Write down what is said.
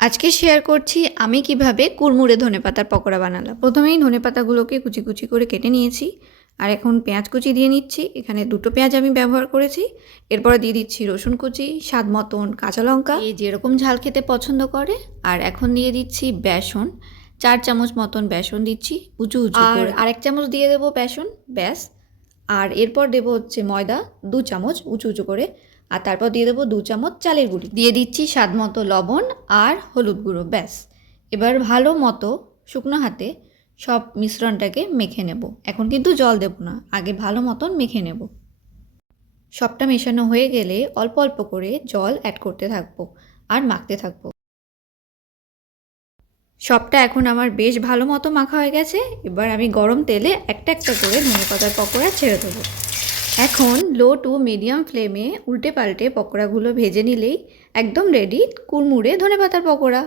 আজকে শেয়ার করছি আমি কিভাবে কুড়মুড়ে ধনেপাতার পকোড়া বানালাম। প্রথমেই ধনেপাতাগুলোকে কুচি কুচি করে কেটে নিয়েছি, আর এখন পেঁয়াজ কুচি দিয়ে নিচ্ছি। এখানে 2টো পেঁয়াজ আমি ব্যবহার করেছি। এরপরে দিয়ে দিচ্ছি রসুন কুচি, স্বাদ মতন কাঁচা লঙ্কা, যেরকম ঝাল খেতে পছন্দ করে। আর এখন দিয়ে দিচ্ছি বেসন, 4 চামচ মতন বেসন দিচ্ছি উঁচু উঁচু করে। আর 1 চামচ দিয়ে দেবো বেসন, ব্যাস। আর এরপর দেবো হচ্ছে ময়দা 2 চামচ উঁচু উঁচু করে। আর তারপর দিয়ে দেবো 2 চামচ চালের গুঁড়ি, দিয়ে দিচ্ছি স্বাদ মতো লবণ আর হলুদ গুঁড়ো, ব্যাস। এবার ভালো মতো শুকনো হাতে সব মিশ্রণটাকে মেখে নেব। এখন কিন্তু জল দেব না, আগে ভালো মতন মেখে নেব। সবটা মেশানো হয়ে গেলে অল্প অল্প করে জল অ্যাড করতে থাকবো আর মাখতে থাকবো। সবটা এখন আমার বেশ ভালো মতো মাখা হয়ে গেছে। এবার আমি গরম তেলে একটা একটা করে ধনেপাতার পকোড়া ছেড়ে দেবো। এখন লো টু মিডিয়াম ফ্লেমে উল্টে পাল্টে পকোড়াগুলো ভেজে নিলেই একদম রেডি কুড়মুড়ে ধনেপাতার পকোড়া।